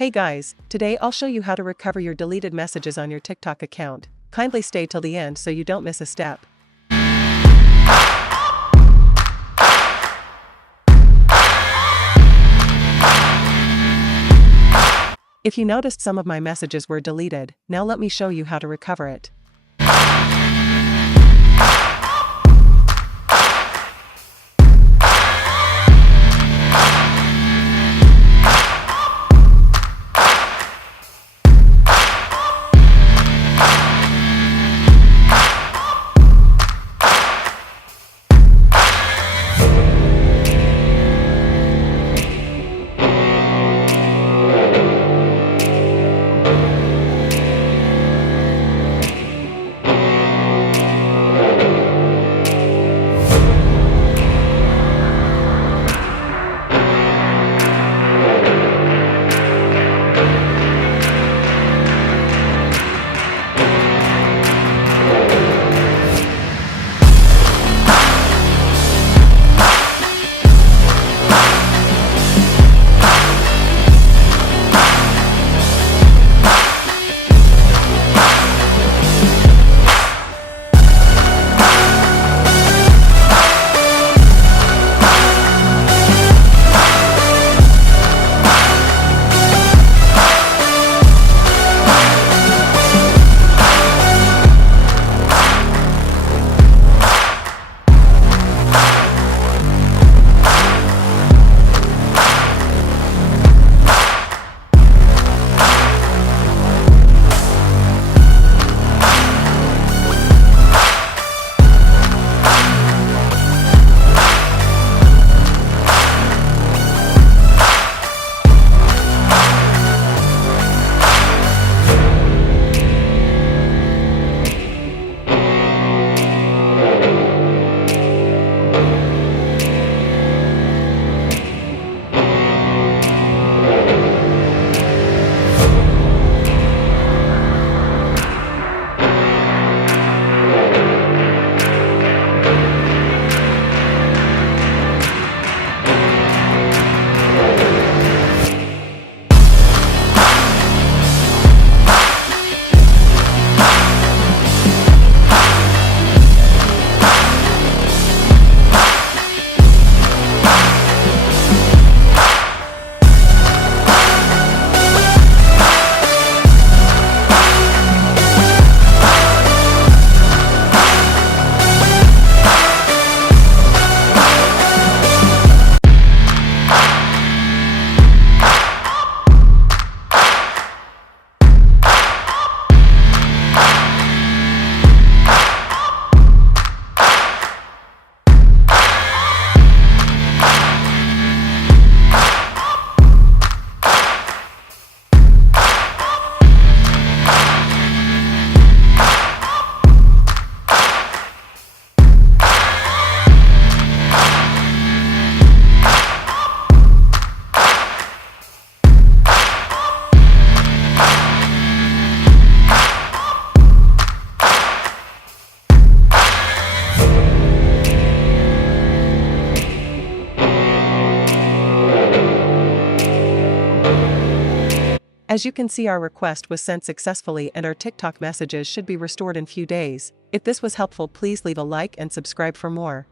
Hey guys, today I'll show you how to recover your deleted messages on your TikTok account. Kindly stay till the end so you don't miss a step. If you noticed some of my messages were deleted, now let me show you how to recover it. As you can see, our request was sent successfully and our TikTok messages should be restored in few days. If this was helpful, please leave a like and subscribe for more.